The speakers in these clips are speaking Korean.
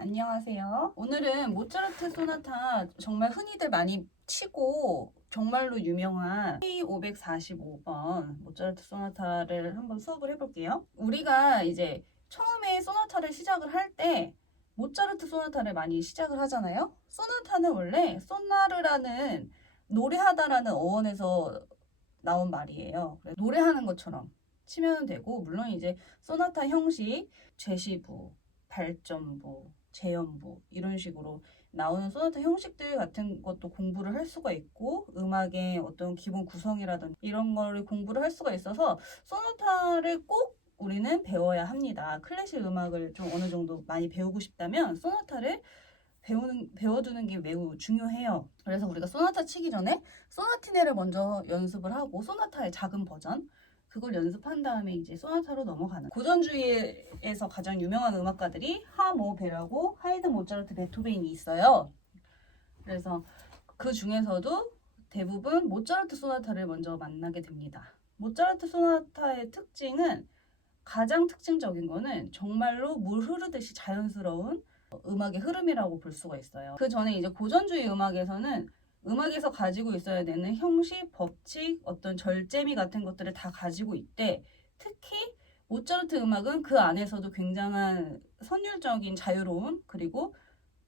안녕하세요. 오늘은 모차르트 소나타 정말 흔히들 많이 치고 정말로 유명한 K545번 모차르트 소나타를 한번 수업을 해볼게요. 우리가 이제 처음에 소나타를 시작을 할 때 모차르트 소나타를 많이 시작을 하잖아요. 소나타는 원래 소나르라는 노래하다라는 어원에서 나온 말이에요. 노래하는 것처럼 치면 되고, 물론 이제 소나타 형식 제시부, 발전부, 재연부 이런 식으로 나오는 소나타 형식들 같은 것도 공부를 할 수가 있고, 음악의 어떤 기본 구성이라든지 이런 거를 공부를 할 수가 있어서 소나타를 꼭 우리는 배워야 합니다. 클래식 음악을 좀 어느 정도 많이 배우고 싶다면 소나타를 배워두는 게 매우 중요해요. 그래서 우리가 소나타 치기 전에 소나티네를 먼저 연습을 하고, 소나타의 작은 버전 그걸 연습한 다음에 이제 소나타로 넘어가는. 고전주의에서 가장 유명한 음악가들이 하모베라고 하이드, 모차르트, 베토벤이 있어요. 그래서 그 중에서도 대부분 모차르트 소나타를 먼저 만나게 됩니다. 모차르트 소나타의 특징은, 가장 특징적인 거는 정말로 물 흐르듯이 자연스러운 음악의 흐름이라고 볼 수가 있어요. 그 전에 이제 고전주의 음악에서는 음악에서 가지고 있어야 되는 형식, 법칙, 어떤 절제미 같은 것들을 다 가지고 있대. 특히 모차르트 음악은 그 안에서도 굉장한 선율적인 자유로움, 그리고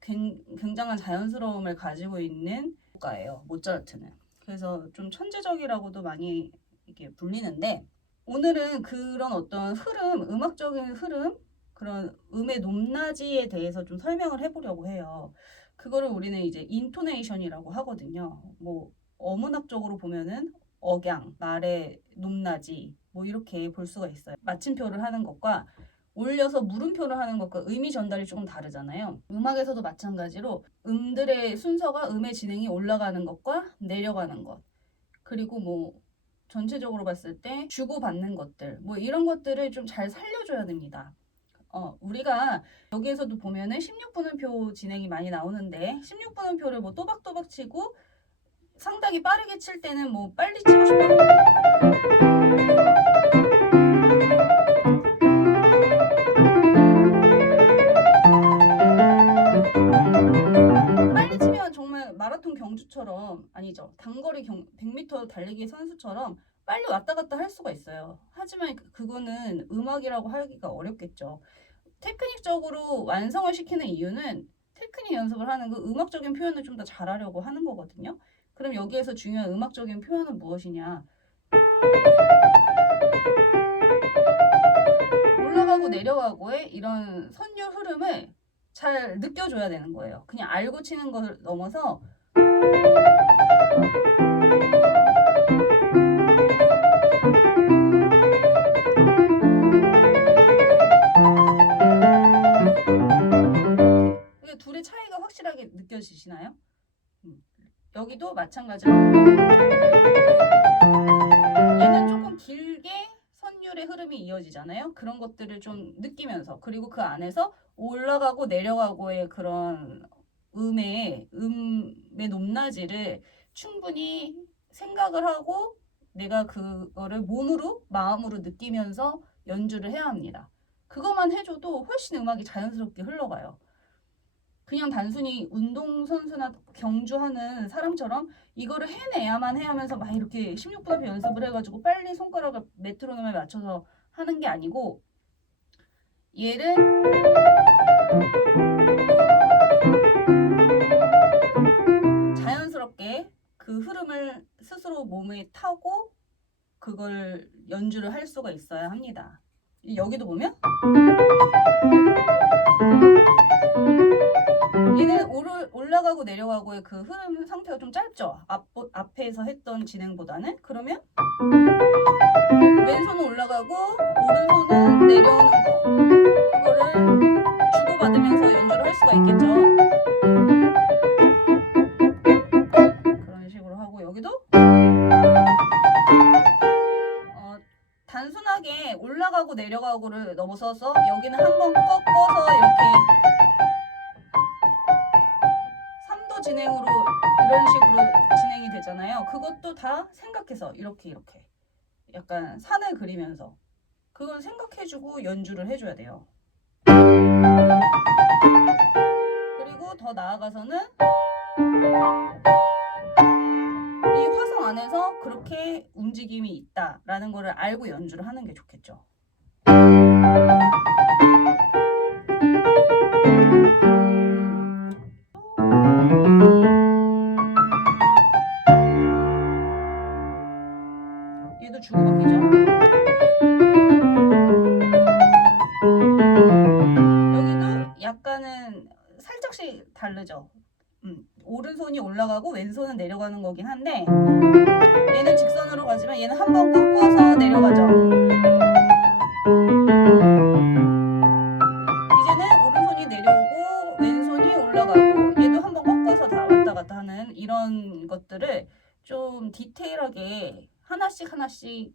굉장한 자연스러움을 가지고 있는 곡가예요, 모차르트는. 그래서 좀 천재적이라고도 많이 이렇게 불리는데, 오늘은 그런 어떤 흐름, 음악적인 흐름, 그런 음의 높낮이에 대해서 좀 설명을 해보려고 해요. 그거를 우리는 이제 인토네이션이라고 하거든요. 뭐 어문학적으로 보면은 억양, 말의 높낮이 뭐 이렇게 볼 수가 있어요. 마침표를 하는 것과 올려서 물음표를 하는 것과 의미 전달이 조금 다르잖아요. 음악에서도 마찬가지로 음들의 순서가, 음의 진행이 올라가는 것과 내려가는 것, 그리고 뭐 전체적으로 봤을 때 주고받는 것들, 뭐 이런 것들을 좀 잘 살려줘야 됩니다. 우리가 여기에서도 보면은 16분음표 진행이 많이 나오는데, 16분음표를 뭐 또박또박 치고 상당히 빠르게 칠 때는 뭐 빨리 치고 싶어, 빨리 치면 정말 마라톤 경주처럼, 아니죠, 단거리 100m 달리기 선수처럼 빨리 왔다 갔다 할 수가 있어요. 하지만 그거는 음악이라고 하기가 어렵겠죠. 테크닉적으로 완성을 시키는 이유는, 테크닉 연습을 하는 그 음악적인 표현을 좀 더 잘하려고 하는 거거든요. 그럼 여기에서 중요한 음악적인 표현은 무엇이냐? 올라가고 내려가고의 이런 선율 흐름을 잘 느껴줘야 되는 거예요. 그냥 알고 치는 걸 넘어서 이게 둘의 차이가 확실하게 느껴지시나요? 여기도 마찬가지로 얘는 조금 길게 선율의 흐름이 이어지잖아요. 그런 것들을 좀 느끼면서, 그리고 그 안에서 올라가고 내려가고의 그런 음의 높낮이를 충분히 생각을 하고 내가 그거를 몸으로, 마음으로 느끼면서 연주를 해야 합니다. 그것만 해줘도 훨씬 음악이 자연스럽게 흘러가요. 그냥 단순히 운동선수나 경주하는 사람처럼 이거를 해내야만 해 하면서 막 이렇게 16분음표 연습을 해가지고 빨리 손가락을 메트로놈에 맞춰서 하는 게 아니고, 얘를 자연스럽게 그 흐름을 스스로 몸에 타고 그걸 연주를 할 수가 있어야 합니다. 여기도 보면 얘는 올라가고 내려가고의 그 흐름 상태가 좀 짧죠? 앞에서 했던 진행보다는. 그러면 왼손은 올라가고 오른손은 내려오는 거, 그거를 주고받으면서 연주를 할 수가 있겠죠. 그런 식으로 하고, 여기도 단순하게 올라가고 내려가고를 넘어서서 여기는 한번 꺾어서 이렇게 3도 진행으로 이런 식으로 진행이 되잖아요. 그것도 다 생각해서 이렇게 약간 산을 그리면서 그걸 생각해주고 연주를 해줘야 돼요. 이 화성 안에서 그렇게 움직임이 있다라는 거를 알고 연주를 하는 게 좋겠죠. 얘도 주고받기죠. 여기도 약간은 살짝씩 다르죠. 오른손이 올라가고 왼손은 내려가는 거긴 한데 얘는 직선으로 가지만 얘는 한 번 꺾어서 내려가죠. 이제는 오른손이 내려오고 왼손이 올라가고 얘도 한 번 꺾어서 다 왔다 갔다 하는 이런 것들을 좀 디테일하게 하나씩 하나씩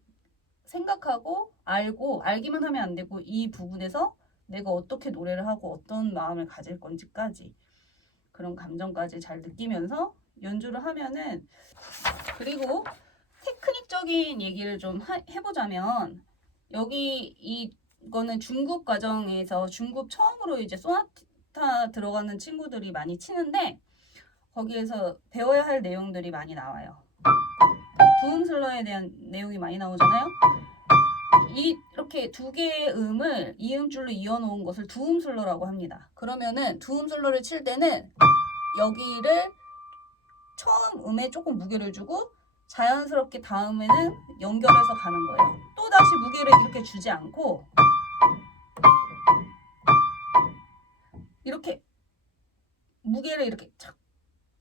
생각하고 알고 알기만 하면 안 되고 이 부분에서 내가 어떻게 노래를 하고 어떤 마음을 가질 건지까지 그런 감정까지 잘 느끼면서 연주를 하면은 그리고 테크닉적인 얘기를 좀 해보자면 여기 이거는 중급 과정에서 중급 처음으로 이제 소나타 들어가는 친구들이 많이 치는데 거기에서 배워야 할 내용들이 많이 나와요. 두음슬러에 대한 내용이 많이 나오잖아요. 이렇게 두 개의 음을 이음줄로 이어놓은 것을 두음슬러라고 합니다. 그러면은 두음슬러를 칠 때는 여기를 처음 음에 조금 무게를 주고 자연스럽게 다음에는 연결해서 가는 거예요. 또 다시 무게를 이렇게 주지 않고 이렇게 무게를 이렇게 착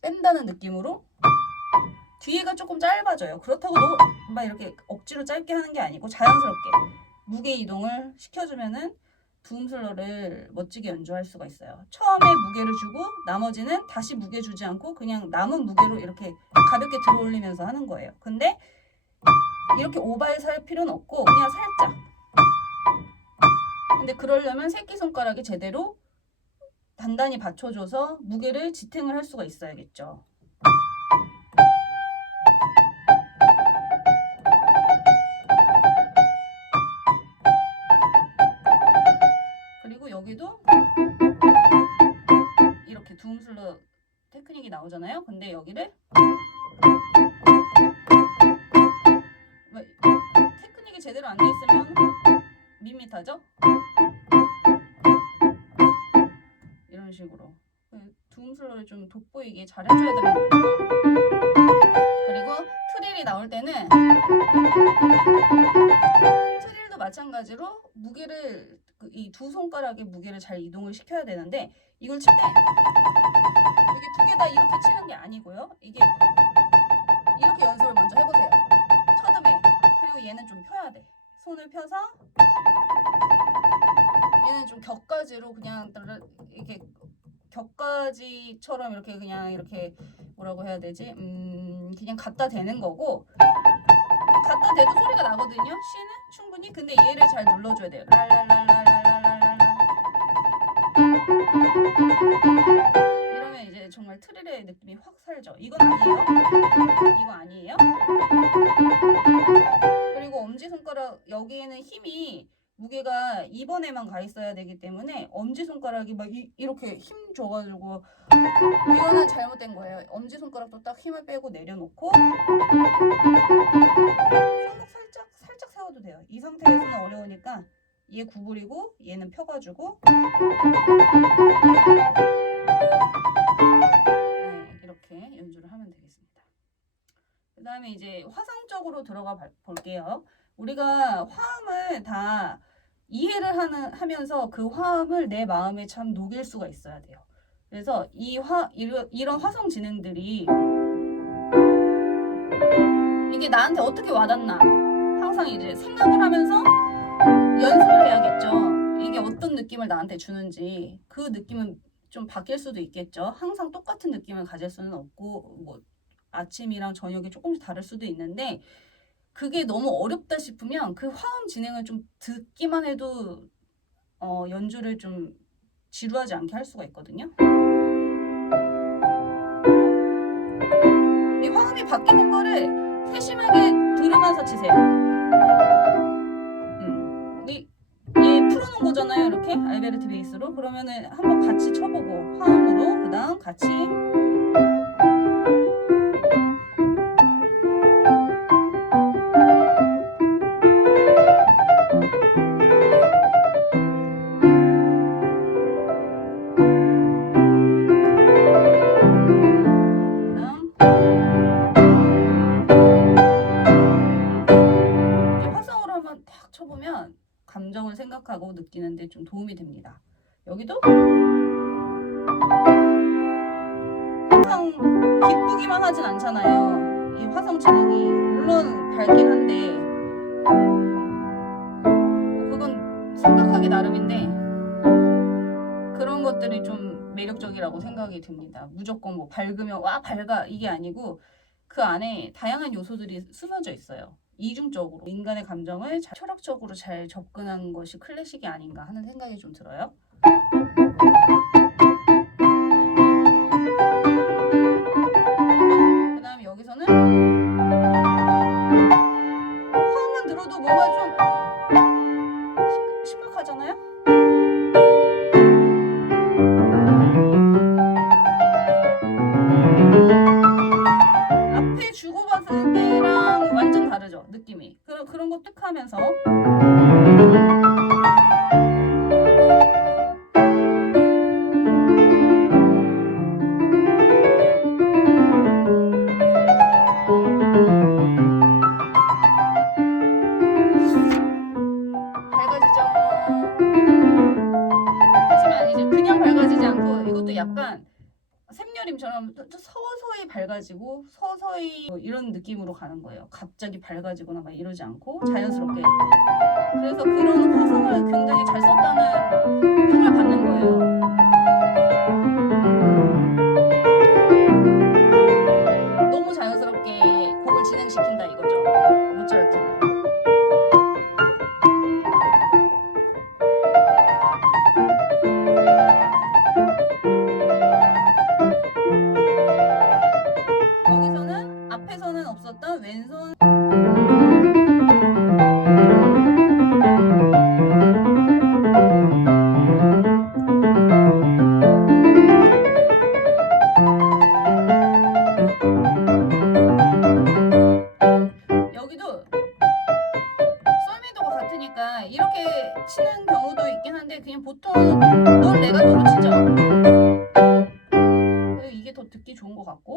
뺀다는 느낌으로 뒤에가 조금 짧아져요. 그렇다고 막 이렇게 억지로 짧게 하는 게 아니고 자연스럽게 무게 이동을 시켜주면은 두음슬러를 멋지게 연주할 수가 있어요. 처음에 무게를 주고 나머지는 다시 무게 주지 않고 그냥 남은 무게로 이렇게 가볍게 들어올리면서 하는 거예요. 근데 이렇게 오버해서 할 필요는 없고 그냥 살짝. 근데 그러려면 새끼손가락이 제대로 단단히 받쳐줘서 무게를 지탱을 할 수가 있어야겠죠. 그리고 여기도 이렇게 두음슬러 테크닉이 나오잖아요. 근데 여기를 테크닉이 제대로 안 돼 있으면 밋밋하죠? 이런 식으로 두음슬러를 좀 돋보이게 잘 해줘야 됩니다. 그리고 트릴이 나올 때는 트릴도 마찬가지로 무게를 이 두 손가락의 무게를 잘 이동을 시켜야 되는데 이걸 칠 때 이게 두 개 다 이렇게 치는 게 아니고요. 이게 이렇게 연습을 먼저 해보세요. 첫음에. 그리고 얘는 좀 펴야 돼. 손을 펴서 얘는 좀 격가지로 그냥 이렇게 격가지처럼 이렇게 그냥 이렇게 뭐라고 해야 되지? 그냥 갖다 대는 거고 갖다 대도 소리가 나거든요. C는 충분히. 근데 얘를 잘 눌러줘야 돼요. 랄랄랄랄랄랄랄랄. 이러면 이제 정말 트릴의 느낌이 확 살죠. 이건 아니에요. 이거 아니에요. 그리고 엄지손가락 여기에는 힘이 무게가 2번에만 가 있어야 되기 때문에 엄지손가락이 막 이렇게 힘 줘가지고 이거는 잘못된 거예요. 엄지손가락도 딱 힘을 빼고 내려놓고 손목 살짝 세워도 돼요. 이 상태에서는 어려우니까 얘 구부리고 얘는 펴가지고 네, 이렇게 연주를 하면 되겠습니다. 그 다음에 이제 화성적으로 들어가 볼게요. 우리가 화음을 다 이해를 하면서 그 화음을 내 마음에 참 녹일 수가 있어야 돼요. 그래서 이런 화성 진행들이 이게 나한테 어떻게 와닿나 항상 이제 생각을 하면서 연습을 해야겠죠. 이게 어떤 느낌을 나한테 주는지 그 느낌은 좀 바뀔 수도 있겠죠. 항상 똑같은 느낌을 가질 수는 없고 뭐 아침이랑 저녁이 조금씩 다를 수도 있는데 그게 너무 어렵다 싶으면 그 화음 진행을 좀 듣기만 해도 연주를 좀 지루하지 않게 할 수가 있거든요. 이 화음이 바뀌는 거를 세심하게 들으면서 치세요. 얘 풀어놓은 거잖아요. 이렇게 알베르트 베이스로. 그러면은 한번 같이 쳐보고 화음으로 그 다음 그러면 같이 화성으로 한번 딱 쳐보면 감정을 생각하고 느끼는데 좀 도움이 됩니다. 여기도 항상 기쁘기만 하진 않잖아요. 이 화성 지능이 물론 밝긴 한데 그건 생각하기 나름인데 그런 것들이 좀 매력적이라고 생각이 듭니다. 무조건 뭐 밝으면 와 밝아 이게 아니고 그 안에 다양한 요소들이 스며져 있어요. 이중적으로 인간의 감정을 철학적으로 잘 접근한 것이 클래식이 아닌가 하는 생각이 좀 들어요. 그 다음에 여기서는 화음만 들어도 뭔가 좀 심각하잖아요? 앞에 주고받을 때랑 완전 다르죠, 느낌이. 그런 거 딱 하면서 밝아지죠. 하지만 이제 그냥 밝아지지 않고 이것도 약간 샘여림처럼 서서히 밝아지고 서서히 이런 느낌으로 가는 거예요. 갑자기 밝아지거나 막 이러지 않고 자연스럽게. 그래서 그런 화성을 굉장히 잘 썼다는 평을 받는 거예요. 너무 자연스럽게 곡을 진행시킨다 이거죠. 모차르트는. 여기서는 앞에서는 없었던 왼손 여기도 솔미도가 같으니까 이렇게 치는 경우도 있긴 한데 그냥 보통은 넌 레가토로 치죠. 이게 더 듣기 좋은 것 같고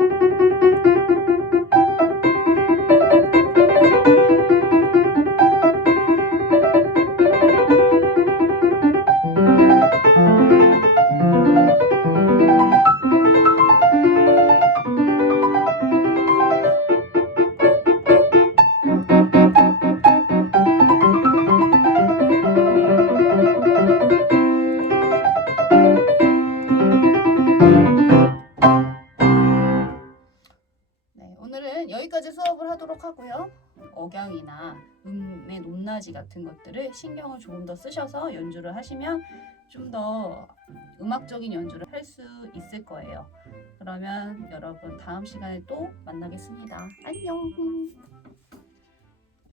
오늘은 여기까지 수업을 하도록 하고요. 억양이나 음의 높낮이 같은 것들을 신경을 조금 더 쓰셔서 연주를 하시면 좀 더 음악적인 연주를 할 수 있을 거예요. 그러면 여러분 다음 시간에 또 만나겠습니다. 안녕.